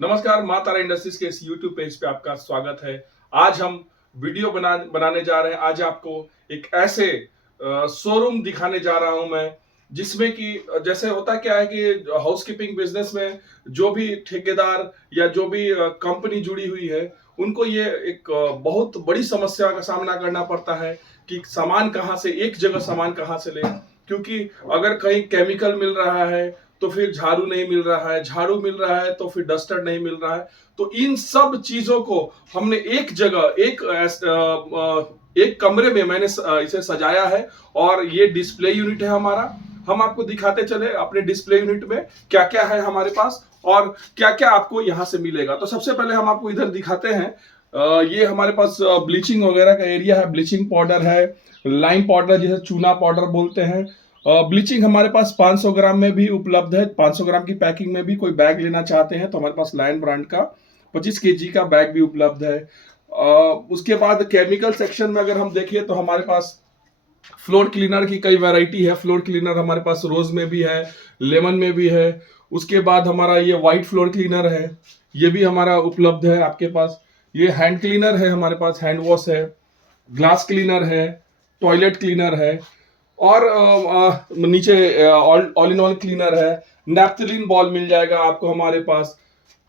नमस्कार, माँ तारा इंडस्ट्रीज के इस यूट्यूब पेज पे आपका स्वागत है। आज हम वीडियो बनाने जा रहे हैं। आज आपको एक ऐसे शोरूम दिखाने जा रहा हूं मैं, जिसमें कि जैसे होता क्या है कि हाउसकीपिंग बिजनेस में जो भी ठेकेदार या जो भी कंपनी जुड़ी हुई है, उनको ये एक बहुत बड़ी समस्या का सामना करना पड़ता है कि सामान कहाँ से, एक जगह सामान कहाँ से लें। क्योंकि अगर कहीं केमिकल मिल रहा है तो फिर झाड़ू नहीं मिल रहा है, झाड़ू मिल रहा है तो फिर डस्टर नहीं मिल रहा है। तो इन सब चीजों को हमने एक जगह एक कमरे में मैंने इसे सजाया है और ये डिस्प्ले यूनिट है हमारा। हम आपको दिखाते चले अपने डिस्प्ले यूनिट में क्या क्या है हमारे पास और क्या क्या आपको यहाँ से मिलेगा। तो सबसे पहले हम आपको इधर दिखाते हैं। ये हमारे पास ब्लीचिंग वगैरह का एरिया है। ब्लीचिंग पाउडर है, लाइम पाउडर जिसे चूना पाउडर बोलते हैं। ब्लीचिंग हमारे पास 500 ग्राम में भी उपलब्ध है। 500 ग्राम की पैकिंग में भी कोई बैग लेना चाहते हैं तो हमारे पास लायन ब्रांड का 25 केजी का बैग भी उपलब्ध है। उसके बाद केमिकल सेक्शन में अगर हम देखें तो हमारे पास फ्लोर क्लीनर की कई वैरायटी है। फ्लोर क्लीनर हमारे पास रोज में भी है, लेमन में भी है। उसके बाद हमारा ये व्हाइट फ्लोर क्लीनर है, ये भी हमारा उपलब्ध है आपके पास। ये हैंड क्लीनर है हमारे पास, हैंड वॉश है, ग्लास क्लीनर है, टॉयलेट क्लीनर है और नीचे ऑल इन ऑल क्लीनर है। नैप्थलीन बॉल मिल जाएगा आपको हमारे पास।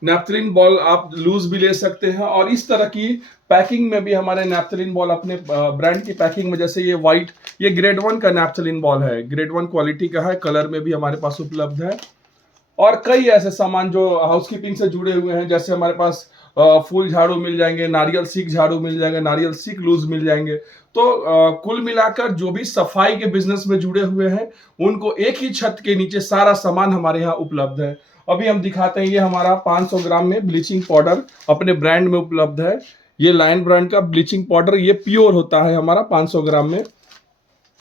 नैप्थलीन बॉल आप लूज भी ले सकते हैं और इस तरह की पैकिंग में भी हमारे नैप्थलीन बॉल अपने ब्रांड की पैकिंग में, जैसे ये व्हाइट, ये ग्रेड 1 का नैप्थलीन बॉल है, ग्रेड 1 क्वालिटी का है, कलर में भी हमारे पास उपलब्ध है। और कई ऐसे सामान जो हाउसकीपिंग से जुड़े हुए हैं, जैसे हमारे पास फूल झाड़ू मिल जाएंगे, नारियल सीक झाड़ू मिल जाएंगे, नारियल सीक लूज मिल जाएंगे। तो कुल मिलाकर जो भी सफाई के बिजनेस में जुड़े हुए हैं, उनको एक ही छत के नीचे सारा सामान हमारे यहाँ उपलब्ध है। अभी हम दिखाते हैं, ये हमारा 500 ग्राम में ब्लीचिंग पाउडर अपने ब्रांड में उपलब्ध है। ये लायन ब्रांड का ब्लीचिंग पाउडर, ये प्योर होता है हमारा 500 ग्राम में।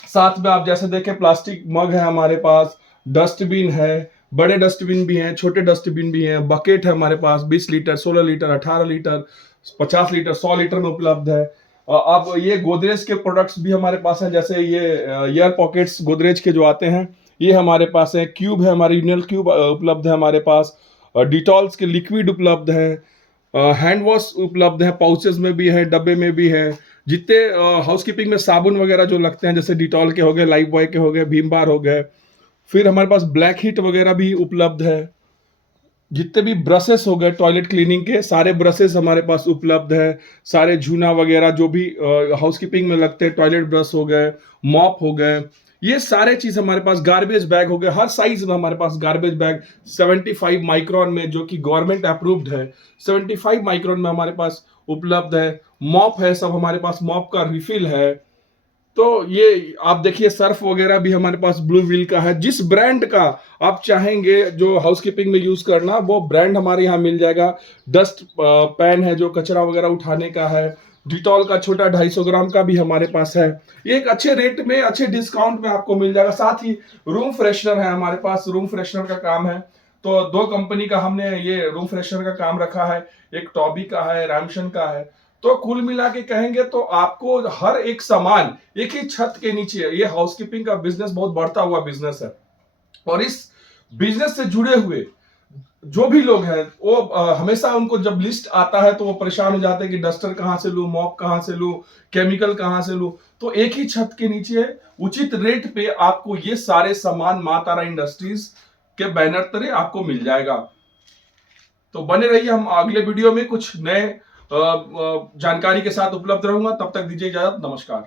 साथ में आप जैसे देखें, प्लास्टिक मग है हमारे पास, डस्टबिन है, बड़े डस्टबिन भी हैं, छोटे डस्टबिन भी हैं, बकेट है हमारे पास 20 litre, 16 litre, 18 litre, 50 litre, 100 litre में उपलब्ध है। अब ये गोदरेज के प्रोडक्ट्स भी हमारे पास हैं, जैसे ये एयर पॉकेट्स गोदरेज के जो आते हैं, ये हमारे पास है। क्यूब है, हमारी यूनियल क्यूब उपलब्ध है हमारे पास। डिटॉल्स के लिक्विड उपलब्ध है, हैंड वॉश उपलब्ध है, पाउचेस में भी है, डब्बे में भी है। जितने हाउसकीपिंग में साबुन वगैरह जो लगते हैं, जैसे डिटॉल के हो गए, लाइफ बॉय के हो गए, भीम बार हो गए। फिर हमारे पास ब्लैक हीट वगैरह भी उपलब्ध है। जितने भी ब्रशेस हो गए टॉयलेट क्लीनिंग के, सारे ब्रशेस हमारे पास उपलब्ध है। सारे झूना वगैरह जो भी हाउसकीपिंग में लगते हैं, टॉयलेट ब्रश हो गए, मॉप हो गए, ये सारे चीज हमारे पास। गार्बेज बैग हो गए, हर साइज में हमारे पास गार्बेज बैग 75 माइक्रोन में, जो कि गवर्नमेंट अप्रूव्ड है, 75 माइक्रोन में हमारे पास उपलब्ध है। मॉप है, सब हमारे पास मॉप का रिफिल है। तो ये आप देखिए, सर्फ वगैरह भी हमारे पास ब्लू व्हील का है। जिस ब्रांड का आप चाहेंगे जो हाउसकीपिंग में यूज करना, वो ब्रांड हमारे यहाँ मिल जाएगा। डस्ट पैन है जो कचरा वगैरह उठाने का है। डिटॉल का छोटा 250 ग्राम का भी हमारे पास है। ये एक अच्छे रेट में, अच्छे डिस्काउंट में आपको मिल जाएगा। साथ ही रूम फ्रेशनर है हमारे पास, रूम फ्रेशनर का काम है। तो दो कंपनी का हमने ये रूम फ्रेशनर का काम रखा है, एक टॉबी का है, रैमशन का है। तो कुल मिला के कहेंगे तो आपको हर एक सामान एक ही छत के नीचे, ये हाउसकीपिंग का बिजनेस बहुत बढ़ता हुआ बिजनेस है। और इस बिजनेस से जुड़े हुए जो भी लोग हैं, वो हमेशा उनको जब लिस्ट आता है तो वो परेशान हो जाते हैं कि डस्टर कहां से लूं, मॉप कहां से लूं, केमिकल कहां से लूं। तो एक ही छत के नीचे उचित रेट पे आपको ये सारे सामान माँ तारा इंडस्ट्रीज के बैनर तले आपको मिल जाएगा। तो बने रहिए, हम अगले वीडियो में कुछ नए जानकारी के साथ उपलब्ध रहूंगा। तब तक दीजिए इजाजत, नमस्कार।